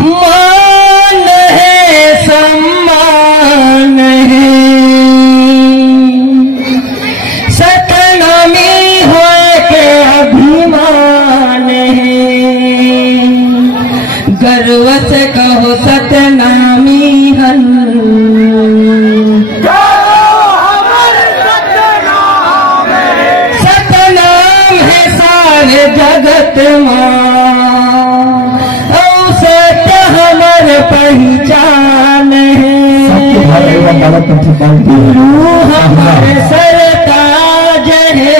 मान है सम्मान है सतनामी हो के अभिमान है गर्व से कहो सतनामी हन सतनाम है सारे जगत पहचान है गुरु हमारे सरताज है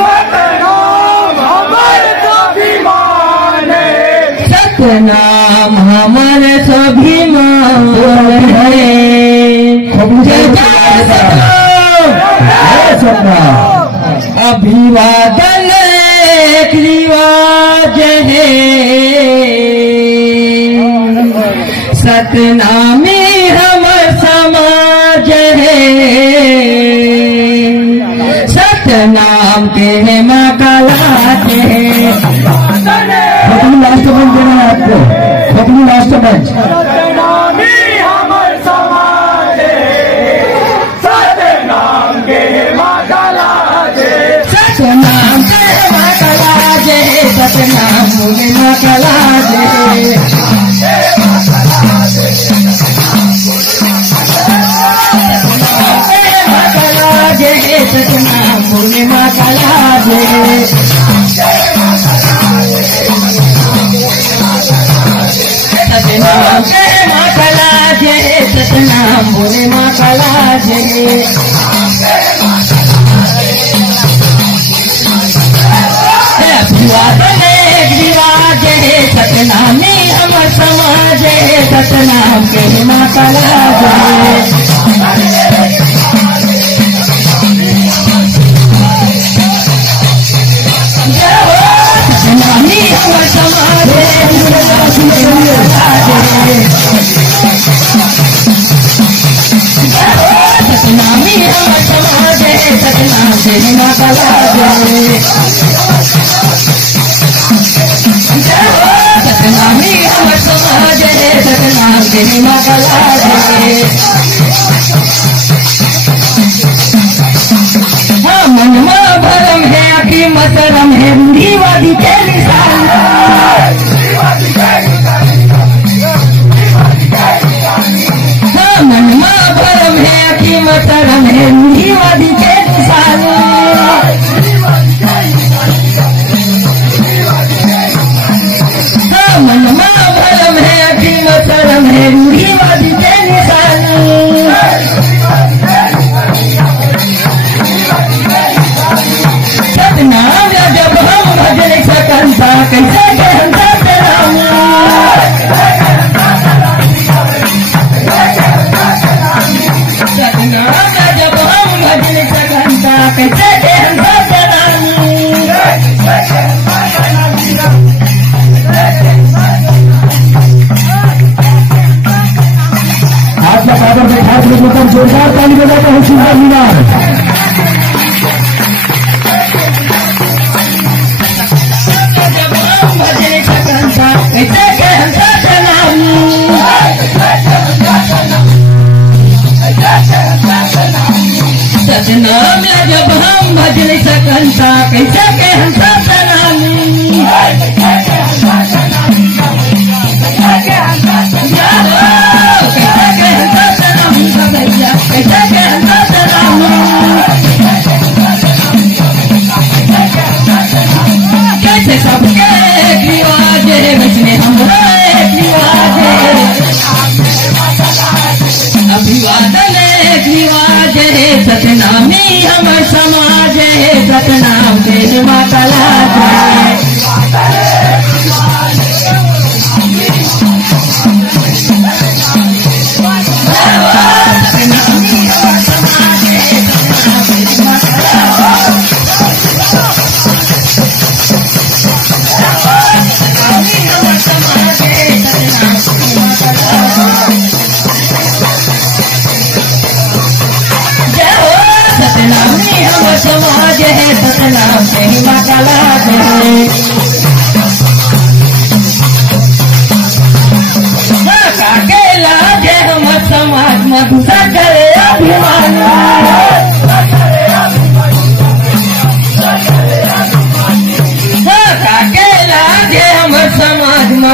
सतनाम हमारे स्वाभिमान है सतनाम हमारे स्वाभिमान है अभिवादन एक रिवाज है सतनामी हम समाज है सतनाम के मकलात है लास्ट बेंच देना है आपको अपनी लास्ट बेंच सतनामी हमर समाज है सतनाम के मकलात है सतनाम के मकलात है सतनाम के मकलात है सतनाम पूर्णिमा कला जे सतनाम पूर्णिमा कला जे सतनाम पूर्णिमा कला जे अभिवादन एक रिवाज है सतनामी हम समाज है सतनाम पूर्णिमा कला जे सतनामी हम समाज है सतनामी हम समाज है सतनाम पूर्णिमा कला जे सतनामी हम समाज है सतनाम पूर्णिमा कला जे हाँ मनमा भरम है अखी मतरम है रूढ़ीवादी के निशान हाँ मनमा भरम है अखी मतरम है रूढ़ीवादी के निशान हाँ मनमा भरम है अखी मतरम है रूढ़ीवादी के निशान सतनाम जब हम भजन सकंता कैसे कहता सलाम सतनाम जब हम भजन सकंता कैसे कहता सलाम आपका कादर बैठा के ऊपर जोरदार ताली बजाते हैं सुंदर मीनार कैसे कहता सलाम सतनाम जब हम भजन सकंता कैसे कहता सलाम कैसे कहता सलाम भैया कैसे कहता सलाम कैसे सबके रिवाज है बचने हमरा एक रिवाज है अभिवादन एक रिवाज है सतनामी हम समाज है सतनाम पूर्णिमा कला है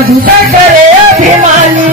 साधु करे अभिमानी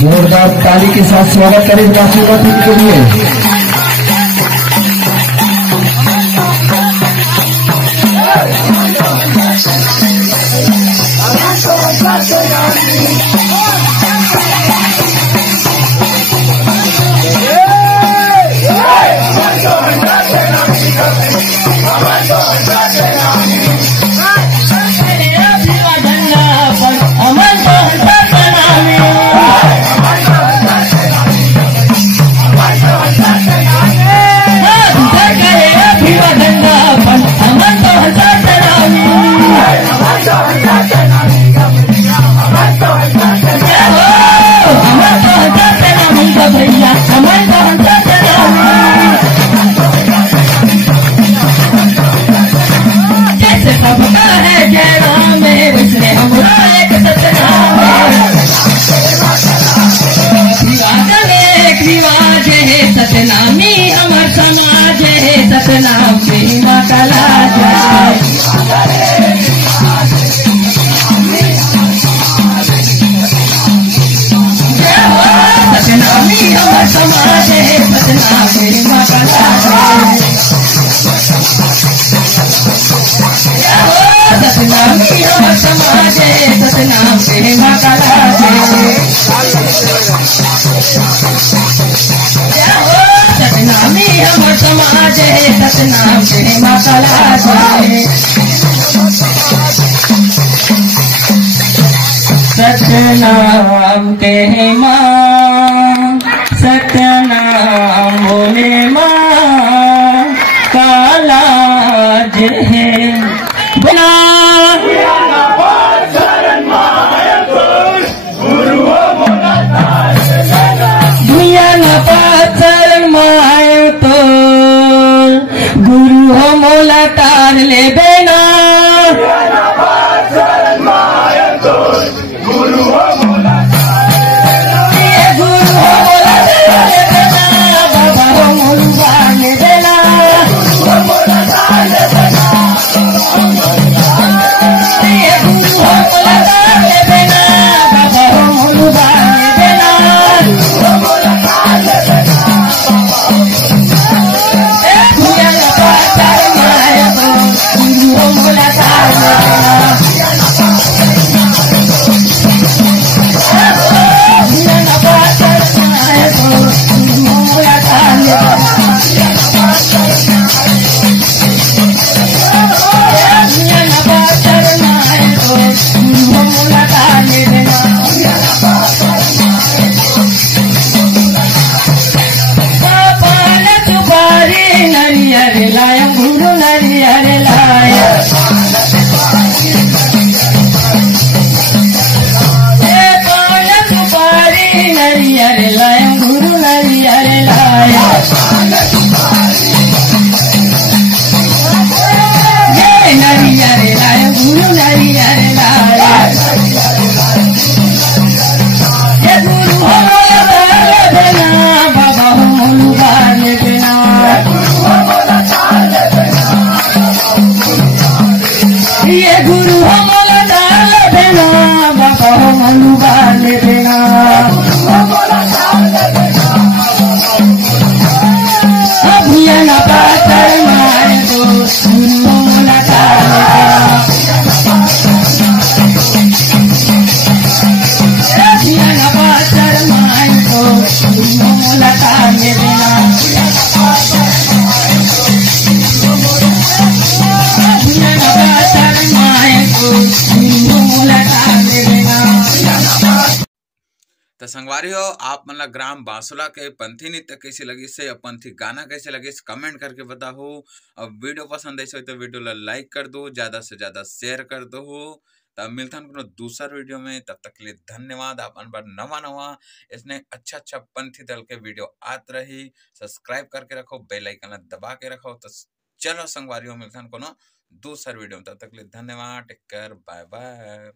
जोरदार ताली के साथ स्वागत करें राष्ट्रपति के लिए। सतनामी अमर समाज है सतनाम से माता लाज सतनामी अमर समाज है सतनाम से माता लाज सतनामी अमर समाज है सतनाम से माता लाज सतनामी अमर समाज है सतनाम से माता लाज सतनाम के माँ सतनाम बोले माँ कालाज है बिना गुरु हो मोला तार ले बेना तो संगवारी हो आप मतलब ग्राम बांसुला के पंथी नृत्य कैसे लगी से पंथी गाना कैसे लगे कमेंट करके बताओ। और वीडियो पसंद आई तो वीडियो ला लाइक कर दो, ज्यादा से ज्यादा शेयर कर दो। तब मिलता हूँ दूसरा वीडियो में, तब तक के लिए धन्यवाद। अपन बार नवा नवा इसने अच्छा अच्छा पंथी दल के वीडियो आत रही। सब्सक्राइब करके रखो, बेल आइकन दबा के रखो। तो चलो संगवारी हो मिलता हूँ दूसरा वीडियो में, तब तक के लिए धन्यवाद। Take care, bye bye.